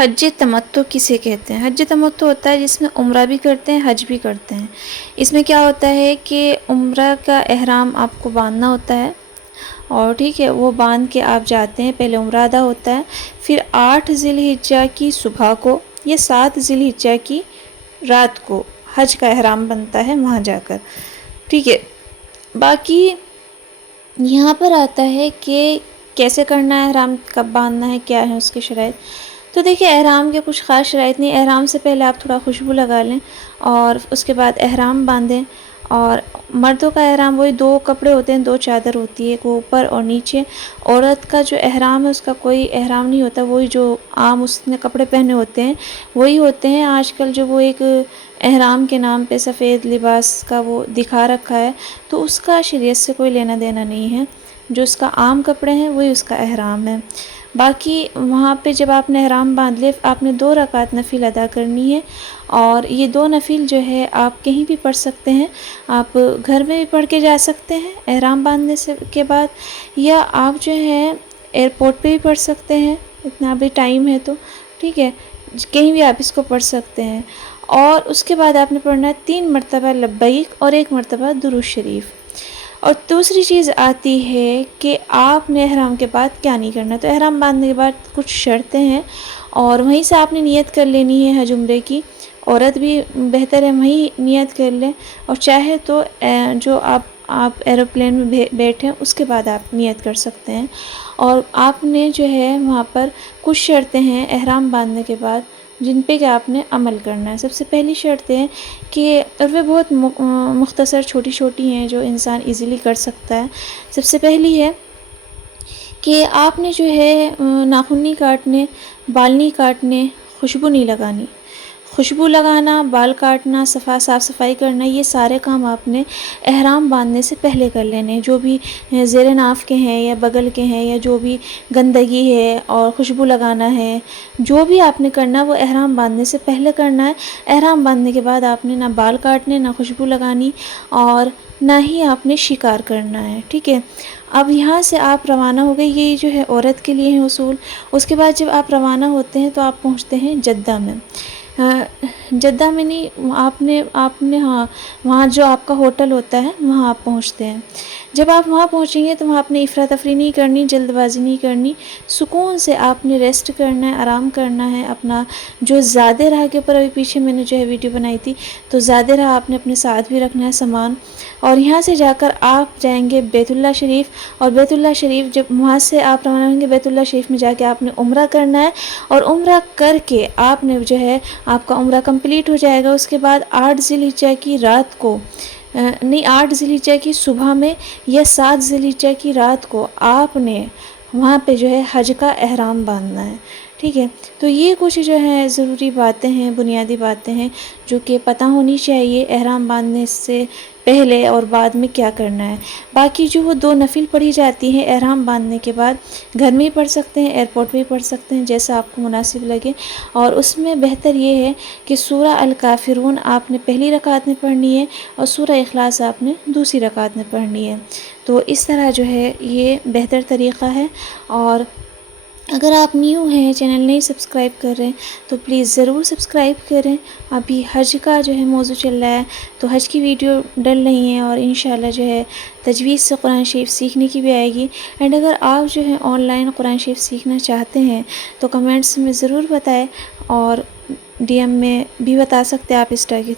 حج تمتع کسے کہتے ہیں؟ حج تمتع ہوتا ہے جس میں عمرہ بھی کرتے ہیں، حج بھی کرتے ہیں۔ اس میں کیا ہوتا ہے کہ عمرہ کا احرام آپ کو باندھنا ہوتا ہے، اور ٹھیک ہے، وہ باندھ کے آپ جاتے ہیں، پہلے عمرہ ادا ہوتا ہے، پھر 8 ذی الحجہ کی صبح کو یا 7 ذی الحجہ کی رات کو حج کا احرام بنتا ہے وہاں جا کر، ٹھیک ہے۔ باقی یہاں پر آتا ہے کہ کیسے کرنا ہے احرام، کب باندھنا ہے، کیا ہے اس کے شرائط۔ تو دیکھیں، احرام کے کچھ خاص شرائط نہیں۔ احرام سے پہلے آپ تھوڑا خوشبو لگا لیں اور اس کے بعد احرام باندھیں۔ اور مردوں کا احرام وہی 2 کپڑے ہوتے ہیں، 2 چادر ہوتی ہے، ایک اوپر اور نیچے۔ عورت کا جو احرام ہے اس کا کوئی احرام نہیں ہوتا، وہی جو عام اس نے کپڑے پہنے ہوتے ہیں وہی ہوتے ہیں۔ آج کل جو وہ ایک احرام کے نام پہ سفید لباس کا وہ دکھا رکھا ہے، تو اس کا شریعت سے کوئی لینا دینا نہیں ہے۔ جو اس کا عام کپڑے ہیں وہی اس کا احرام ہے۔ باقی وہاں پہ جب آپ نے احرام باندھ لے، آپ نے 2 رکعت نفل ادا کرنی ہے، اور یہ 2 نفل جو ہے آپ کہیں بھی پڑھ سکتے ہیں۔ آپ گھر میں بھی پڑھ کے جا سکتے ہیں احرام باندھنے کے بعد، یا آپ جو ہے ایئرپورٹ پہ بھی پڑھ سکتے ہیں، اتنا بھی ٹائم ہے تو ٹھیک ہے، کہیں بھی آپ اس کو پڑھ سکتے ہیں۔ اور اس کے بعد آپ نے پڑھنا ہے 3 مرتبہ لبیک اور 1 مرتبہ درود شریف۔ اور دوسری چیز آتی ہے کہ آپ نے احرام کے بعد کیا نہیں کرنا۔ تو احرام باندھنے کے بعد کچھ شرطیں ہیں، اور وہیں سے آپ نے نیت کر لینی ہے حج عمرے کی۔ عورت بھی بہتر ہے وہیں نیت کر لیں، اور چاہے تو جو آپ ایروپلین میں بیٹھیں اس کے بعد آپ نیت کر سکتے ہیں۔ اور آپ نے جو ہے وہاں پر کچھ شرطیں ہیں احرام باندھنے کے بعد جن پہ کہ آپ نے عمل کرنا ہے۔ سب سے پہلی شرط ہے کہ، اور وہ بہت مختصر چھوٹی چھوٹی ہیں جو انسان ایزیلی کر سکتا ہے۔ سب سے پہلی ہے کہ آپ نے جو ہے ناخن نہیں کاٹنے، بال نہیں کاٹنے، خوشبو نہیں لگانی۔ خوشبو لگانا، بال کاٹنا، صاف صفائی کرنا، یہ سارے کام آپ نے احرام باندھنے سے پہلے کر لینے ہیں۔ جو بھی زیر ناف کے ہیں یا بغل کے ہیں، یا جو بھی گندگی ہے اور خوشبو لگانا ہے، جو بھی آپ نے کرنا وہ احرام باندھنے سے پہلے کرنا ہے۔ احرام باندھنے کے بعد آپ نے نہ بال کاٹنے، نہ خوشبو لگانی، اور نہ ہی آپ نے شکار کرنا ہے، ٹھیک ہے۔ اب یہاں سے آپ روانہ ہو گئے، یہ جو ہے عورت کے لیے ہیں اصول۔ اس کے بعد جب آپ روانہ ہوتے ہیں تو آپ پہنچتے ہیں جدہ میں۔ جدہ میں نہیں، آپ نے ہاں، وہاں جو آپ کا ہوٹل ہوتا ہے وہاں آپ پہنچتے ہیں۔ جب آپ وہاں پہنچیں گے تو وہاں اپنے افراتفری نہیں کرنی، جلد بازی نہیں کرنی، سکون سے آپ نے ریسٹ کرنا ہے، آرام کرنا ہے اپنا۔ جو زیادہ راہ کے اوپر ابھی پیچھے میں نے جو ہے ویڈیو بنائی تھی، تو زیادہ راہ آپ نے اپنے ساتھ بھی رکھنا ہے سامان۔ اور یہاں سے جا کر آپ جائیں گے بیت اللہ شریف، اور بیت اللہ شریف جب وہاں سے آپ روانہ ہوں گے، بیت اللہ شریف میں جا کے آپ نے عمرہ کرنا ہے، اور عمرہ کر کے آپ نے جو ہے آپ کا عمرہ کمپلیٹ ہو جائے گا۔ اس کے بعد 8 ذی الحجہ کی رات کو نہیں، 8 ذی الحجہ کی صبح میں یا 7 ذی الحجہ کی رات کو آپ نے وہاں پہ جو ہے حج کا احرام باندھنا ہے، ٹھیک ہے۔ تو یہ کچھ جو ہے ضروری باتیں ہیں، بنیادی باتیں ہیں جو کہ پتہ ہونی چاہیے احرام باندھنے سے پہلے اور بعد میں کیا کرنا ہے۔ باقی جو وہ 2 نفل پڑھی جاتی ہیں احرام باندھنے کے بعد، گھر میں بھی پڑھ سکتے ہیں، ایئرپورٹ میں بھی پڑھ سکتے ہیں، جیسا آپ کو مناسب لگے۔ اور اس میں بہتر یہ ہے کہ سورہ الکافرون آپ نے پہلی رکعت میں پڑھنی ہے، اور سورہ اخلاص آپ نے دوسری رکعت میں پڑھنی ہے۔ تو اس طرح جو ہے یہ بہتر طریقہ ہے۔ اور اگر آپ نیو ہیں، چینل نہیں سبسکرائب کر رہے ہیں، تو پلیز ضرور سبسکرائب کریں۔ ابھی حج کا جو ہے موضوع چل رہا ہے، تو حج کی ویڈیو ڈل رہی ہیں، اور انشاءاللہ جو ہے تجوید سے قرآن شریف سیکھنے کی بھی آئے گی۔ اینڈ اگر آپ جو ہے آن لائن قرآن شریف سیکھنا چاہتے ہیں تو کمنٹس میں ضرور بتائیں، اور ڈی ایم میں بھی بتا سکتے ہیں آپ اس طرح کی